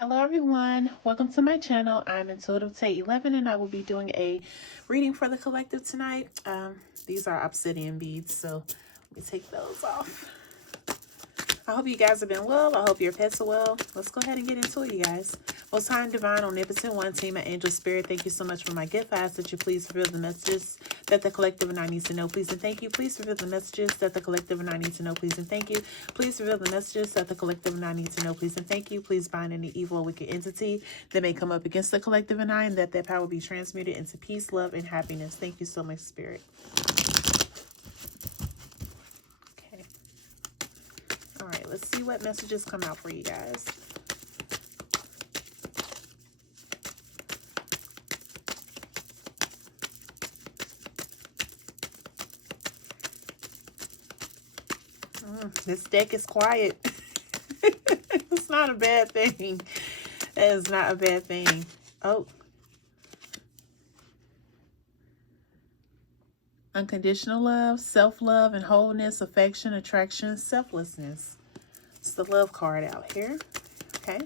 Hello everyone, welcome to my channel. I'm Intuitive Tay 11 and I will be doing a reading for the collective tonight. These are obsidian beads, so let me take those off. I hope you guys have been well. I hope your pets are well. Let's go ahead and get into it, you guys. Most High and Divine, Omnipotent One, Team, and Angel Spirit, thank you so much for my gift. I ask that you please reveal the messages that the collective and I need to know, please and thank you. Please reveal the messages that the collective and I need to know, please and thank you. Please reveal the messages that the collective and I need to know, please and thank you. Please bind any evil or wicked entity that may come up against the collective and I, and that their power be transmuted into peace, love, and happiness. Thank you so much, Spirit. Okay. All right, let's see what messages come out for you guys. This deck is quiet. It's not a bad thing. That is not a bad thing. Oh. Unconditional love, self-love, and wholeness, affection, attraction, selflessness. It's the love card out here. Okay.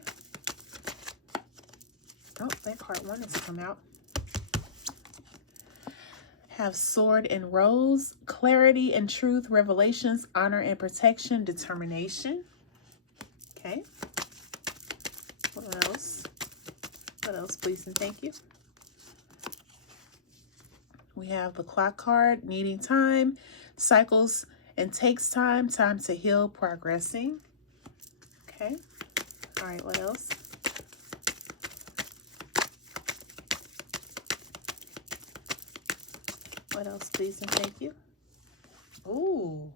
Oh, that card wanted to come out. Have sword and rose, clarity and truth, revelations, honor and protection, determination. Okay. What else? What else, please and thank you? We have the clock card, needing time, cycles and takes time, time to heal, progressing. Okay. All right, what else? What else, please and thank you? Ooh.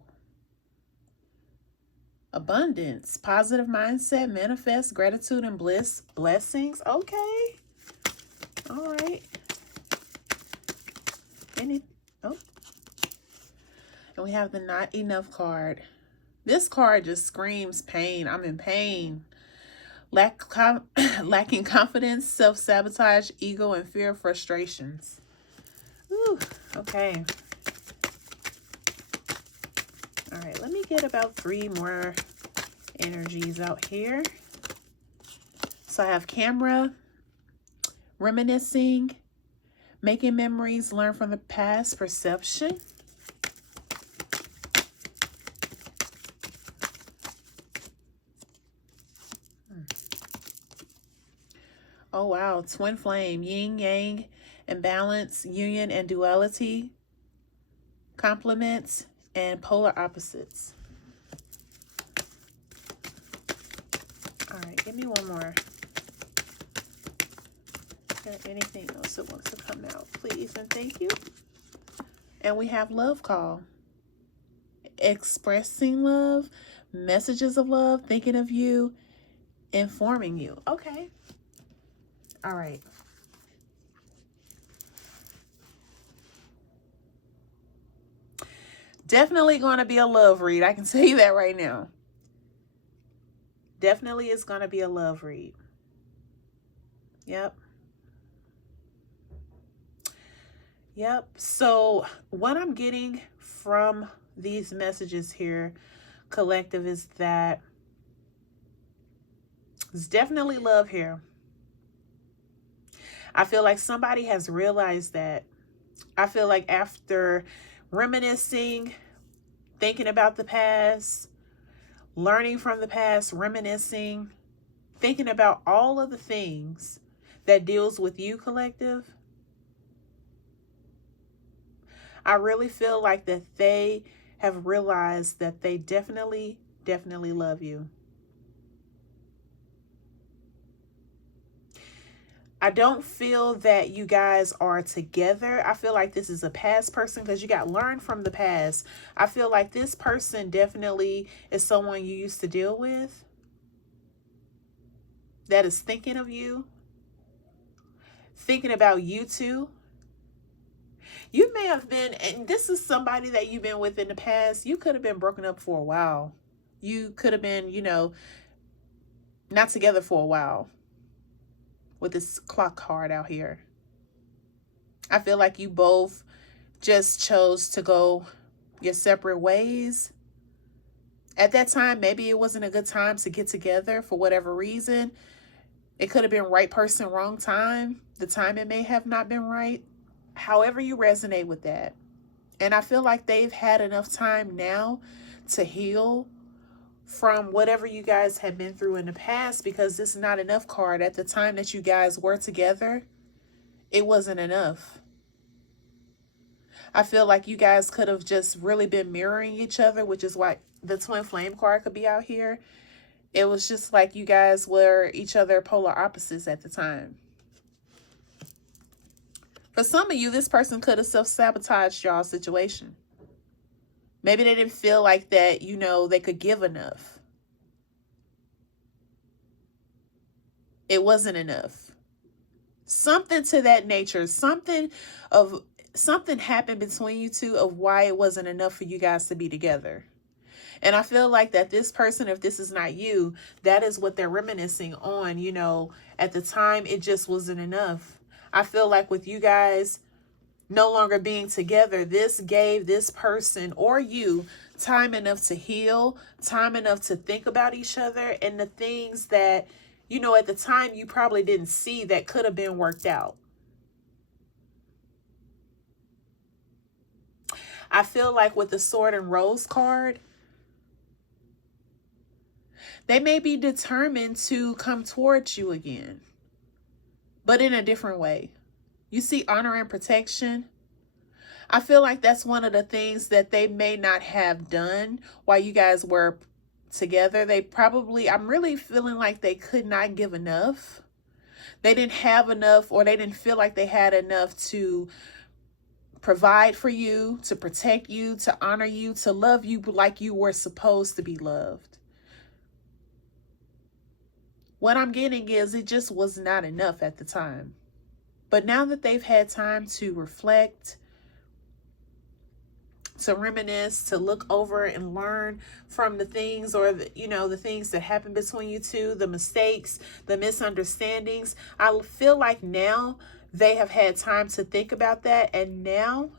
Abundance, positive mindset, manifest, gratitude and bliss, blessings. Okay. All right. Oh. And we have the not enough card. This card just screams pain. I'm in pain. Lacking confidence, self-sabotage, ego, and fear of frustrations. Ooh, okay. All right, let me get about 3 more energies out here. So I have camera, reminiscing, making memories, learn from the past, perception. Oh, wow. Twin flame, yin, yang, and balance, union and duality, complements, and polar opposites. All right, give me one more. Is there anything else that wants to come out? Please and thank you. And we have love call. Expressing love, messages of love, thinking of you, informing you. Okay. All right. Definitely going to be a love read. I can tell you that right now. Definitely is going to be a love read. Yep. Yep. So what I'm getting from these messages here, collective, is that there's definitely love here. I feel like somebody has realized that. I feel like after reminiscing, thinking about the past, learning from the past, reminiscing, thinking about all of the things that deals with you, collective, I really feel like that they have realized that they definitely love you. I don't feel that you guys are together. I feel like this is a past person because you got learned from the past. I feel like this person definitely is someone you used to deal with that is thinking of you, thinking about you too. You may have been, and this is somebody that you've been with in the past. You could have been broken up for a while. You could have been, not together for a while with this clock card out here. I feel like you both just chose to go your separate ways. At that time, maybe it wasn't a good time to get together for whatever reason. It could have been right person, wrong time. The timing may have not been right. However you resonate with that. And I feel like they've had enough time now to heal from whatever you guys have been through in the past, because this not enough card at the time that you guys were together, it wasn't enough. I feel like you guys could have just really been mirroring each other, which is why the twin flame card could be out here. It was just like you guys were each other polar opposites at the time. For some of you, this person could have self-sabotaged y'all's situation. Maybe they didn't feel like that, you know, they could give enough. It wasn't enough. Something to that nature. Something happened between you two of why it wasn't enough for you guys to be together. And I feel like that this person, if this is not you, that is what they're reminiscing on. You know, at the time, it just wasn't enough. I feel like with you guys no longer being together, this gave this person or you time enough to heal, time enough to think about each other and the things that, you know, at the time you probably didn't see that could have been worked out. I feel like with the Sword and Rose card, they may be determined to come towards you again, but in a different way. You see honor and protection. I feel like that's one of the things that they may not have done while you guys were together. They probably, I'm really feeling like they could not give enough. They didn't have enough, or they didn't feel like they had enough to provide for you, to protect you, to honor you, to love you like you were supposed to be loved. What I'm getting is it just was not enough at the time. But now that they've had time to reflect, to reminisce, to look over and learn from the things, or the, you know, the things that happened between you two, the mistakes, the misunderstandings, I feel like now they have had time to think about that, and now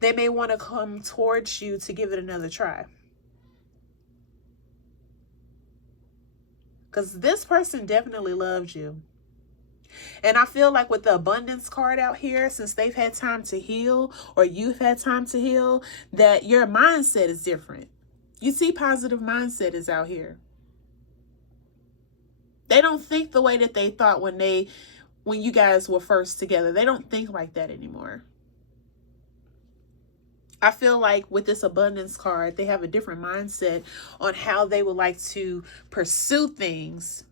they may want to come towards you to give it another try. Because this person definitely loves you. And I feel like with the abundance card out here, since they've had time to heal, or you've had time to heal, that your mindset is different. You see, positive mindset is out here. They don't think the way that they thought when you guys were first together. They don't think like that anymore. I feel like with this abundance card, they have a different mindset on how they would like to pursue things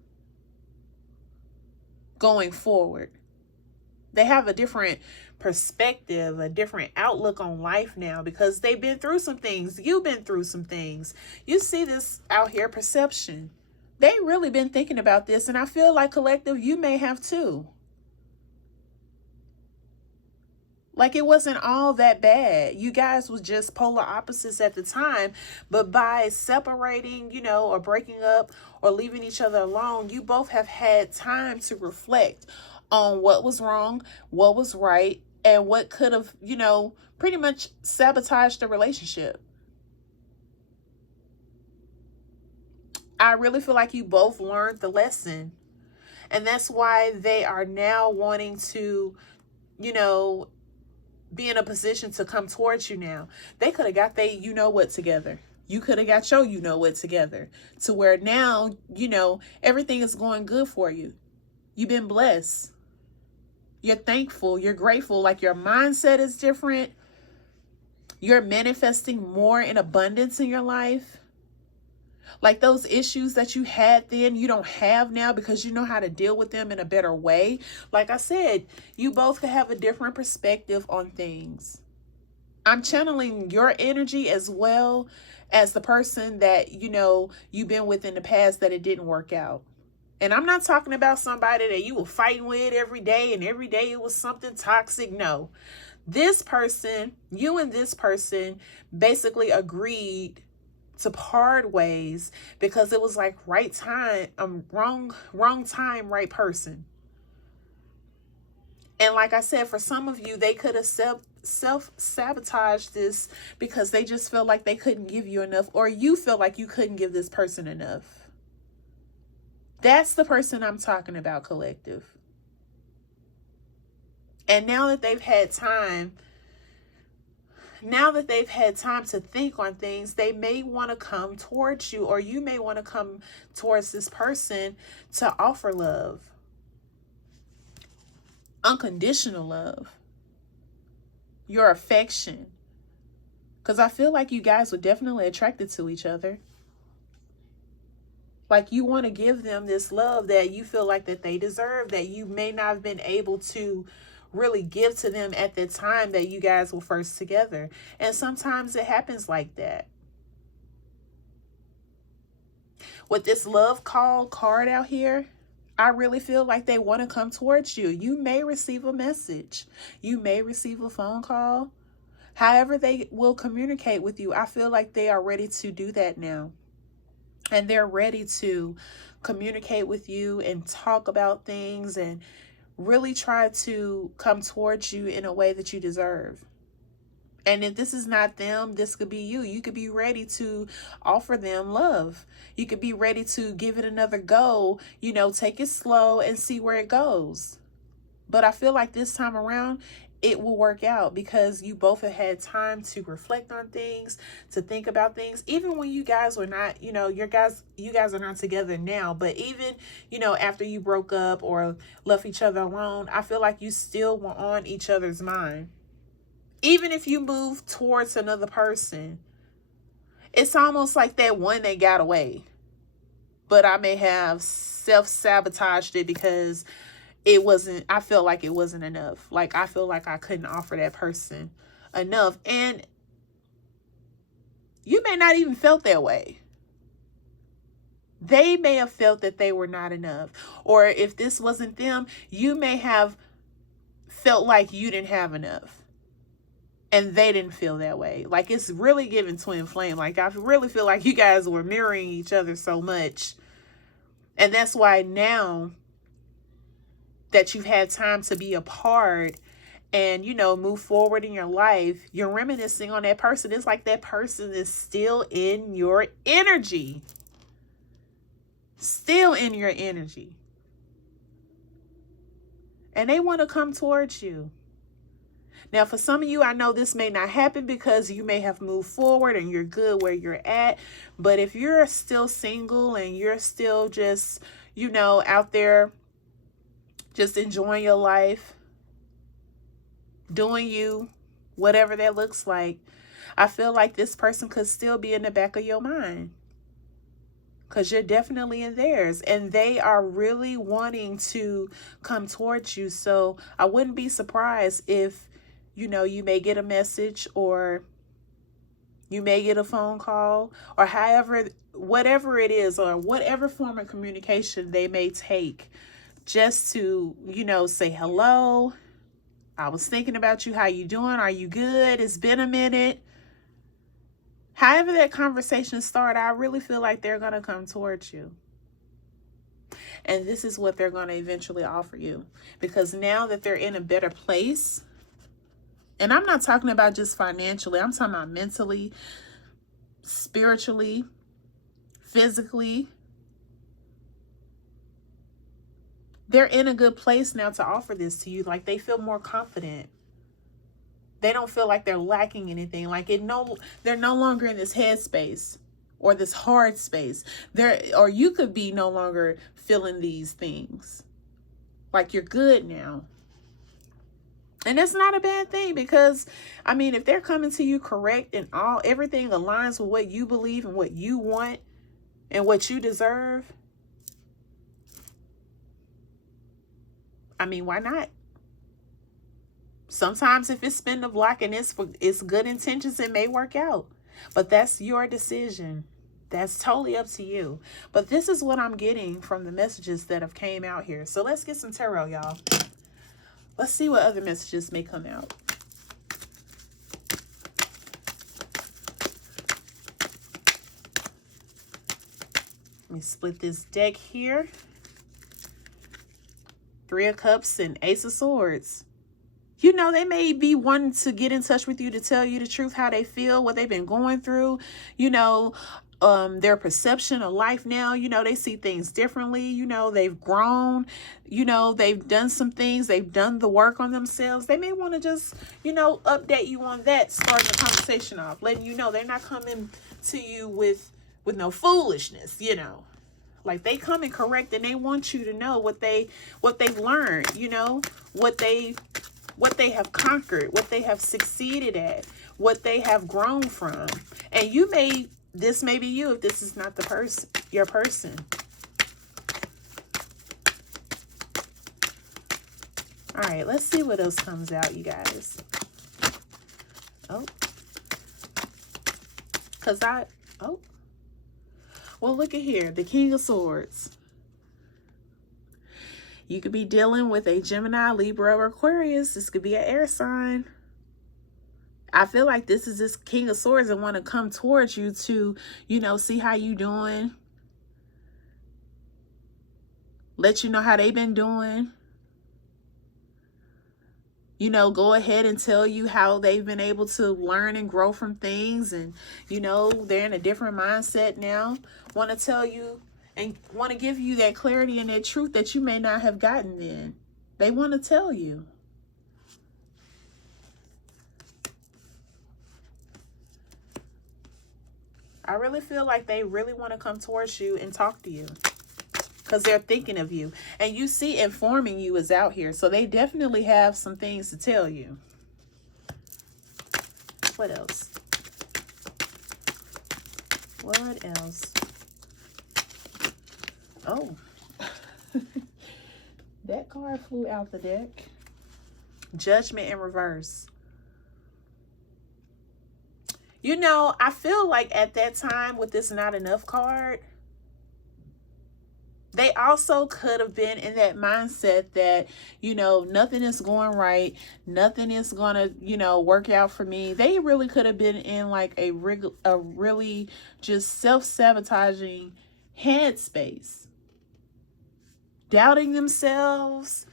going forward. They have a different perspective, a different outlook on life now, because they've been through some things. You've been through some things. You see this out here, perception. They really been thinking about this, and I feel like collective, you may have too. Like it wasn't all that bad. You guys was just polar opposites at the time, but by separating, you know, or breaking up or leaving each other alone, you both have had time to reflect on what was wrong, what was right, and what could have, you know, pretty much sabotaged the relationship. I really feel like you both learned the lesson, and that's why they are now wanting to, you know, be in a position to come towards you now. They could have got they you know what together. You could have got your you know what together, to where now, you know, everything is going good for you. You've been blessed. You're thankful. You're grateful. Like your mindset is different. You're manifesting more in abundance in your life. Like those issues that you had then, you don't have now, because you know how to deal with them in a better way. Like I said, you both could have a different perspective on things. I'm channeling your energy as well as the person that, you know, you've been with in the past that it didn't work out. And I'm not talking about somebody that you were fighting with every day and every day it was something toxic. No. This person, you and this person basically agreed to part ways because it was like right time, wrong time, right person. And like I said, for some of you, they could have self-sabotaged this because they just feel like they couldn't give you enough, or you feel like you couldn't give this person enough. That's the person I'm talking about, collective. And now that they've had time to think on things, they may want to come towards you, or you may want to come towards this person to offer love. Unconditional love. Your affection. Because I feel like you guys were definitely attracted to each other. Like you want to give them this love that you feel like that they deserve, that you may not have been able to really give to them at the time that you guys were first together. And sometimes it happens like that. With this love call card out here, I really feel like they want to come towards you. You may receive a message. You may receive a phone call. However they will communicate with you, I feel like they are ready to do that now. And they're ready to communicate with you and talk about things and really try to come towards you in a way that you deserve. And if this is not them, this could be you. You could be ready to offer them love. You could be ready to give it another go, take it slow and see where it goes. But I feel like this time around, it will work out because you both have had time to reflect on things, to think about things. Even when you guys were not, you guys are not together now, but even, after you broke up or left each other alone, I feel like you still were on each other's mind. Even if you move towards another person, it's almost like that one that got away. But I may have self-sabotaged it because I felt like it wasn't enough. Like I feel like I couldn't offer that person enough. And you may not even felt that way. They may have felt that they were not enough. Or if this wasn't them, you may have felt like you didn't have enough. And they didn't feel that way. Like it's really giving twin flame. Like I really feel like you guys were mirroring each other so much. And that's why now that you've had time to be apart and, move forward in your life, you're reminiscing on that person. It's like that person is still in your energy. Still in your energy. And they want to come towards you. Now, for some of you, I know this may not happen because you may have moved forward and you're good where you're at. But if you're still single and you're still just, out there just enjoying your life, doing you, whatever that looks like, I feel like this person could still be in the back of your mind because you're definitely in theirs and they are really wanting to come towards you. So I wouldn't be surprised if, you may get a message or you may get a phone call or whatever it is, or whatever form of communication they may take just to, say hello. I was thinking about you. How you doing? Are you good? It's been a minute. However that conversation started, I really feel like they're going to come towards you. And this is what they're going to eventually offer you. Because now that they're in a better place, and I'm not talking about just financially, I'm talking about mentally, spiritually, physically. They're in a good place now to offer this to you. Like they feel more confident. They don't feel like they're lacking anything. Like they're no longer in this headspace or this hard space. Or you could be no longer feeling these things. Like you're good now. And that's not a bad thing because, if they're coming to you correct and everything aligns with what you believe and what you want and what you deserve, why not? Sometimes if it's spin the block and it's good intentions, it may work out. But that's your decision. That's totally up to you. But this is what I'm getting from the messages that have came out here. So let's get some tarot, y'all. Let's see what other messages may come out. Let me split this deck here. 3 of Cups and Ace of Swords. They may be wanting to get in touch with you to tell you the truth, how they feel, what they've been going through. their perception of life now. You know, they see things differently. You know, they've grown. You know, they've done some things. They've done the work on themselves. They may want to just, you know, update you on that, starting the conversation off, letting you know they're not coming to you with no foolishness, you know. Like, they come and correct, and they want you to know what they've learned, you know, what they have conquered, what they have succeeded at, what they have grown from. And this may be you if this is not your person. All right, let's see what else comes out, you guys. Oh. Well, look at here, the King of Swords. You could be dealing with a Gemini, Libra, or Aquarius. This could be an air sign. I feel like this is this King of Swords and want to come towards you to, you know, see how you doing. Let you know how they've been doing. You know, go ahead and tell you how they've been able to learn and grow from things. And, you know, they're in a different mindset now. Want to tell you and want to give you that clarity and that truth that you may not have gotten then. They want to tell you. I really feel like they really want to come towards you and talk to you, because they're thinking of you. And you see, informing you is out here. So they definitely have some things to tell you. What else? What else? Oh. That card flew out the deck. Judgment in reverse. You know, I feel like at that time with this not enough card, they also could have been in that mindset that, you know, nothing is going right. Nothing is going to, you know, work out for me. They really could have been in like a really just self-sabotaging headspace. Doubting themselves,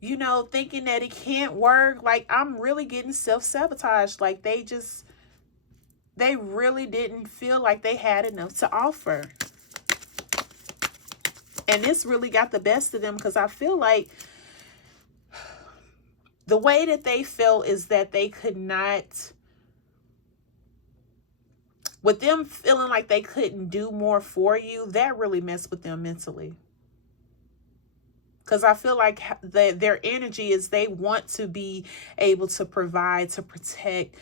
you know, thinking that it can't work. Like, I'm really getting self-sabotaged. Like, they really didn't feel like they had enough to offer. And this really got the best of them, because I feel like the way that they felt is that they could not, with them feeling like they couldn't do more for you, that really messed with them mentally. Because I feel like their energy is they want to be able to provide, to protect,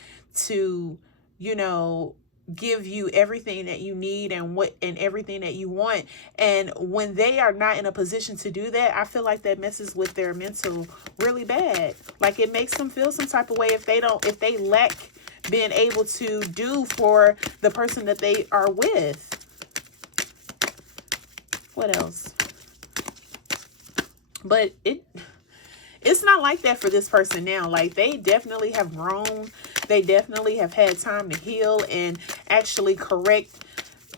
to, you know, give you everything that you need and everything that you want. And when they are not in a position to do that, I feel like that messes with their mental really bad. Like, it makes them feel some type of way if they lack being able to do for the person that they are with. What else? But it's not like that for this person now. Like, they definitely have grown. They definitely have had time to heal and actually correct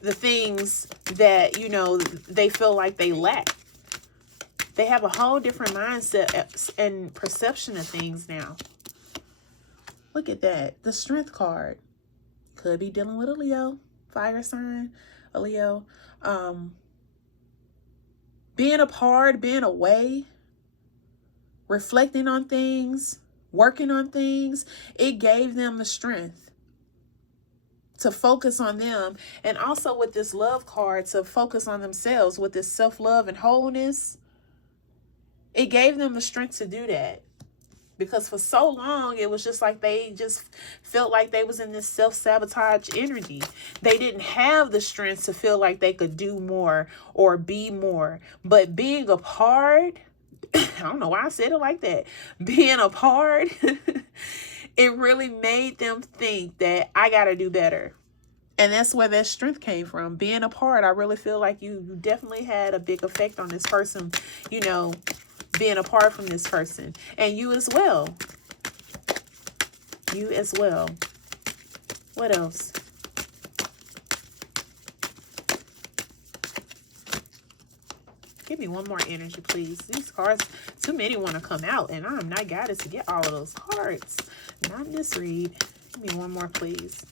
the things that, you know, they feel like they lack. They have a whole different mindset and perception of things now. Look at that. The Strength card. Could be dealing with a Leo, fire sign, a Leo. Being apart, being away, reflecting on things, working on things, it gave them the strength to focus on them. And also with this Love card, to focus on themselves with this self-love and wholeness. It gave them the strength to do that. Because for so long, it was just like they just felt like they was in this self-sabotage energy. They didn't have the strength to feel like they could do more or be more. But being apart, I don't know why I said it like that. Being apart, it really made them think that I got to do better. And that's where that strength came from. Being apart, I really feel like you definitely had a big effect on this person, you know, being apart from this person. And you as well. You as well. What else? Give me one more energy, please. These cards, too many want to come out, and I'm not guided to get all of those cards. Not in this read. Give me one more, please.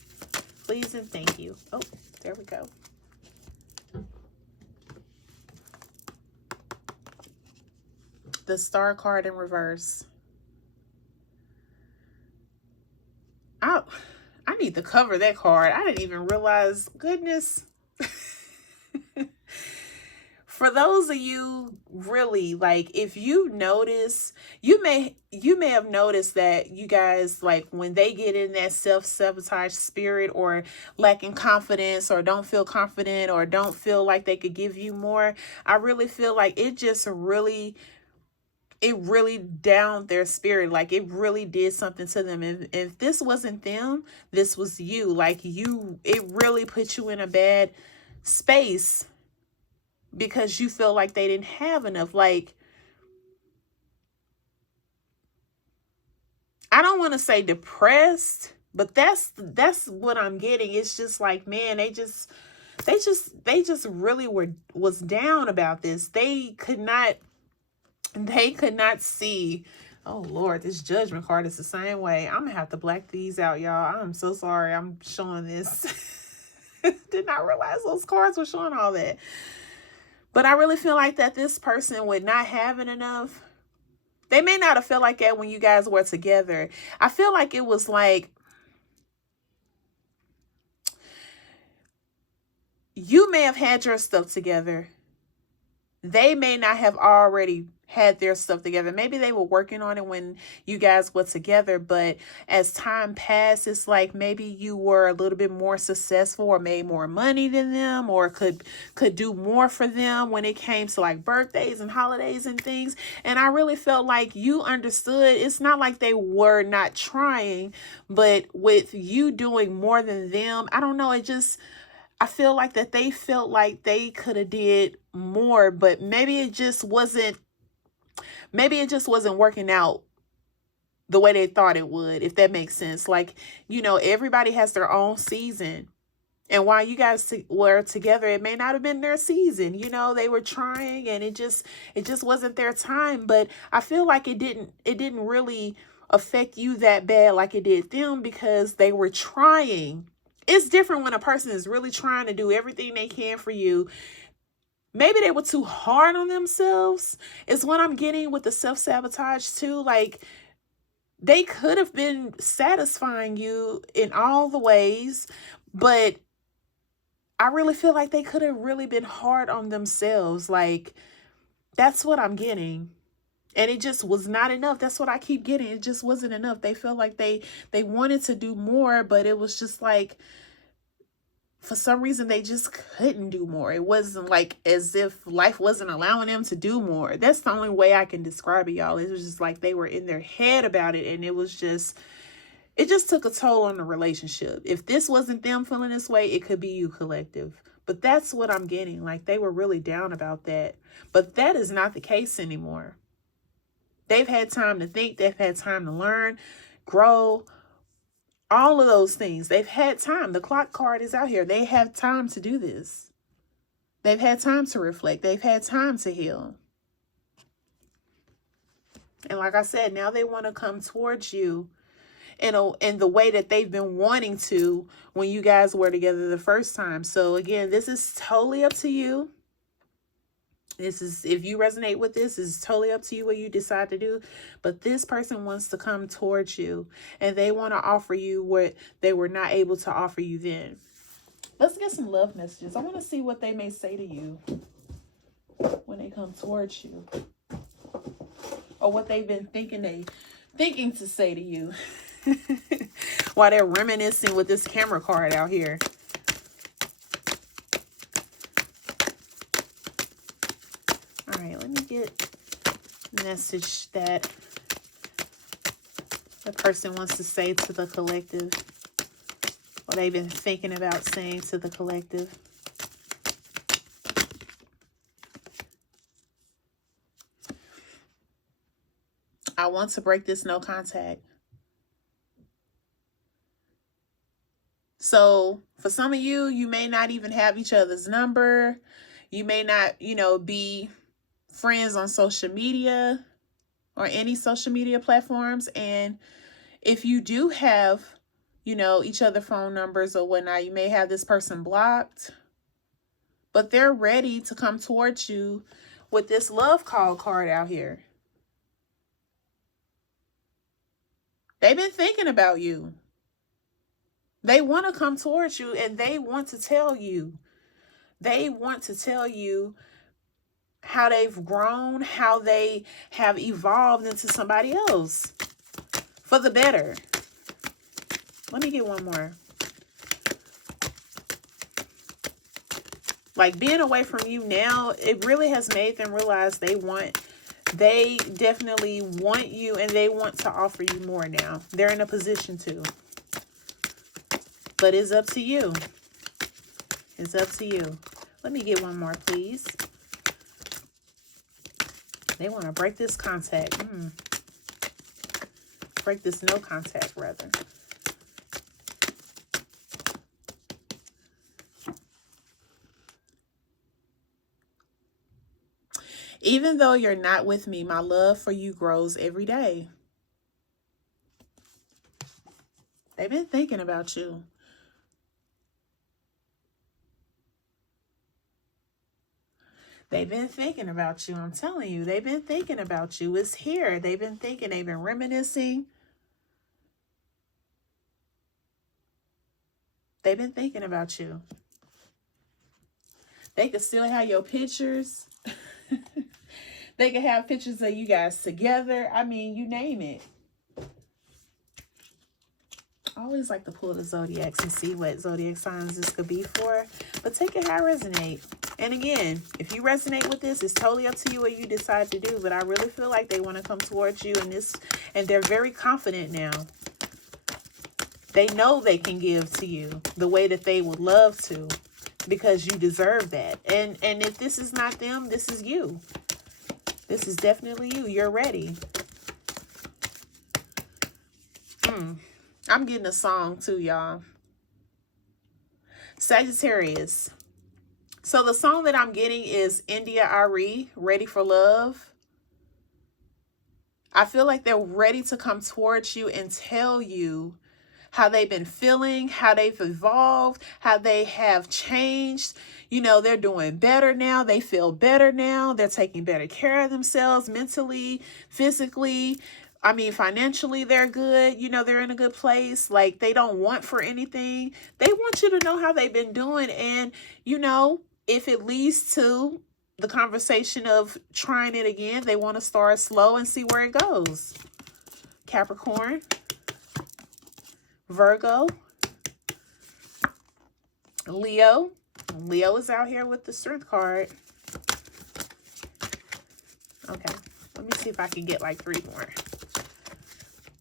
Please and thank you. Oh, there we go. the Star card in reverse. I need to cover that card. I didn't even realize. Goodness. For those of you really, like, if you notice, you may have noticed that you guys, like, when they get in that self-sabotage spirit, or lacking confidence, or don't feel confident, or don't feel like they could give you more, I really feel like it just really, it really downed their spirit. Like, it really did something to them. If this wasn't them, this was you. Like, you, it really put you in a bad space because you feel like they didn't have enough. Like, I don't want to say depressed, but that's what I'm getting. It's just like, man, they just really was down about this. They could not see. Oh Lord, this Judgment card is the same way. I'm gonna have to black these out, y'all. I'm so sorry I'm showing this. Did not realize those cards were showing all that. But I really feel like that this person, with not having enough, they may not have felt like that when you guys were together. I feel like it was like, you may have had your stuff together. They may not have already had their stuff together. Maybe they were working on it when you guys were together, but as time passed, it's like maybe you were a little bit more successful, or made more money than them, or could do more for them when it came to like birthdays and holidays and things. And I really felt like you understood. It's not like they were not trying, but with you doing more than them, I don't know, I feel like that they felt like they could have did more, but maybe it just wasn't working out the way they thought it would, if that makes sense. Like, everybody has their own season. And while you guys were together, it may not have been their season. They were trying, and it just wasn't their time. But I feel like it didn't really affect you that bad like it did them, because they were trying. It's different when a person is really trying to do everything they can for you. Maybe they were too hard on themselves, is what I'm getting with the self-sabotage too. Like, they could have been satisfying you in all the ways, but I really feel like they could have really been hard on themselves. Like, that's what I'm getting. And it just was not enough. That's what I keep getting. It just wasn't enough. They felt like they wanted to do more, but it was just like, for some reason, they just couldn't do more. It wasn't like as if life wasn't allowing them to do more. That's the only way I can describe it, y'all. It was just like they were in their head about it, and it just took a toll on the relationship. If this wasn't them feeling this way, it could be you, collective. But that's what I'm getting. Like, they were really down about that. But that is not the case anymore. They've had time to think. They've had time to learn, grow, all of those things. They've had time. The clock card is out here. They have time to do this. They've had time to reflect. They've had time to heal. And like I said, now they want to come towards you in the way that they've been wanting to when you guys were together the first time. So again, this is totally up to you. This is, if you resonate with this, is totally up to you what you decide to do. But this person wants to come towards you, and they want to offer you what they were not able to offer you then. Let's get some love messages. I want to see what they may say to you when they come towards you, or what they've been thinking to say to you while they're reminiscing with this camera card out here. All right, let me get a message that the person wants to say to the collective, what they've been thinking about saying to the collective. I want to break this no contact. So for some of you, you may not even have each other's number. You may not, be friends on social media or any social media platforms. And if you do have, each other phone numbers or whatnot, you may have this person blocked, but they're ready to come towards you with this love call card out here. They've been thinking about you. They want to come towards you and they want to tell you. They want to tell you how they've grown, how they have evolved into somebody else for the better. Let me get one more. Like, being away from you now, it really has made them realize they definitely want you and they want to offer you more now. They're in a position to. But it's up to you. It's up to you. Let me get one more, please. They want to break this contact. Break this no contact, rather. Even though you're not with me, my love for you grows every day. They've been thinking about you. They've been thinking about you. I'm telling you, they've been thinking about you. It's here. They've been thinking. They've been reminiscing. They've been thinking about you. They could still have your pictures. They could have pictures of you guys together. I mean, you name it. I always like to pull the zodiacs and see what zodiac signs this could be for. But take it how it resonates. And again, if you resonate with this, it's totally up to you what you decide to do. But I really feel like they want to come towards you and they're very confident now. They know they can give to you the way that they would love to, because you deserve that. And if this is not them, this is you. This is definitely you. You're ready. I'm getting a song too, y'all. Sagittarius. So the song that I'm getting is India Ari, Ready for Love. I feel like they're ready to come towards you and tell you how they've been feeling, how they've evolved, how they have changed. You know, they're doing better now. They feel better now. They're taking better care of themselves mentally, physically. I mean, financially, they're good. You know, they're in a good place. Like, they don't want for anything. They want you to know how they've been doing. And, you know, if it leads to the conversation of trying it again, they want to start slow and see where it goes. Capricorn. Virgo, Leo. Leo is out here with the Strength card. Okay, let me see if I can get like 3 more.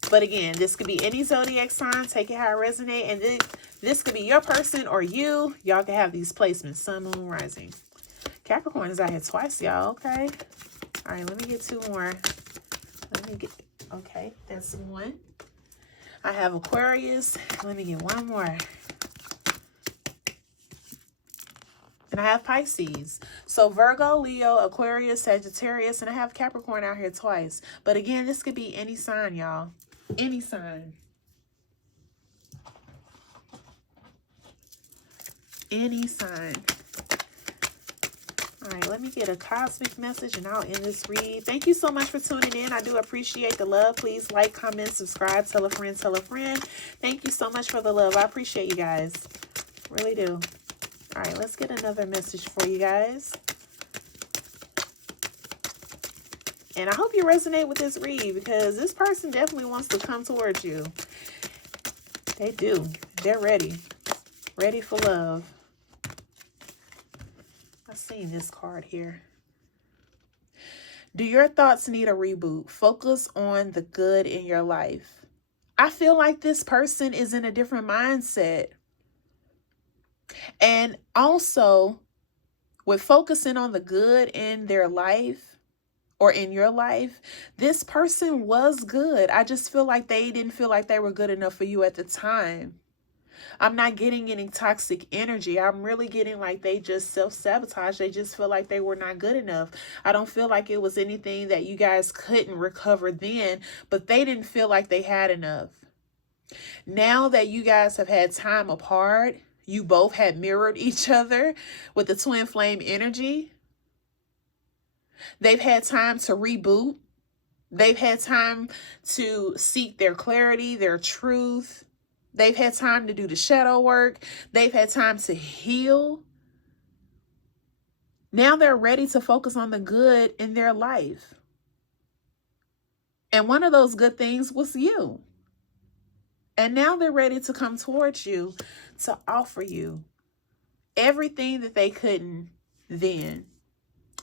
But again, this could be any zodiac sign. Take it how it resonates. And this could be your person or you. Y'all can have these placements. Sun, moon, rising. Capricorn is out here twice, y'all. Okay. All right, let me get 2 more. Okay, that's 1. I have Aquarius. Let me get 1 more. And I have Pisces. So Virgo, Leo, Aquarius, Sagittarius, and I have Capricorn out here twice. But again, this could be any sign, y'all. Any sign. Any sign. All right, let me get a cosmic message and I'll end this read. Thank you so much for tuning in. I do appreciate the love. Please like, comment, subscribe, tell a friend, tell a friend. Thank you so much for the love. I appreciate you guys. Really do. All right, let's get another message for you guys. And I hope you resonate with this read, because this person definitely wants to come towards you. They do. They're ready. Ready for love. I've seen this card here. Do your thoughts need a reboot? Focus on the good in your life. I feel like this person is in a different mindset. And also, with focusing on the good in their life or in your life, this person was good. I just feel like they didn't feel like they were good enough for you at the time. I'm not getting any toxic energy. I'm really getting like they just self-sabotage. They just feel like they were not good enough. I don't feel like it was anything that you guys couldn't recover then, but they didn't feel like they had enough. Now that you guys have had time apart, you both had mirrored each other with the twin flame energy. They've had time to reboot. They've had time to seek their clarity, their truth. They've had time to do the shadow work. They've had time to heal. Now they're ready to focus on the good in their life. And one of those good things was you. And now they're ready to come towards you to offer you everything that they couldn't then.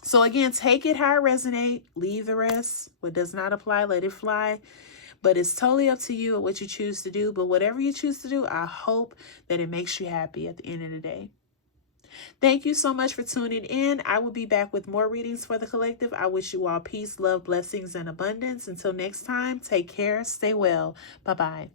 So again, take it how it resonate, leave the rest. What does not apply, let it fly. But it's totally up to you and what you choose to do. But whatever you choose to do, I hope that it makes you happy at the end of the day. Thank you so much for tuning in. I will be back with more readings for the collective. I wish you all peace, love, blessings, and abundance. Until next time, take care, stay well. Bye-bye.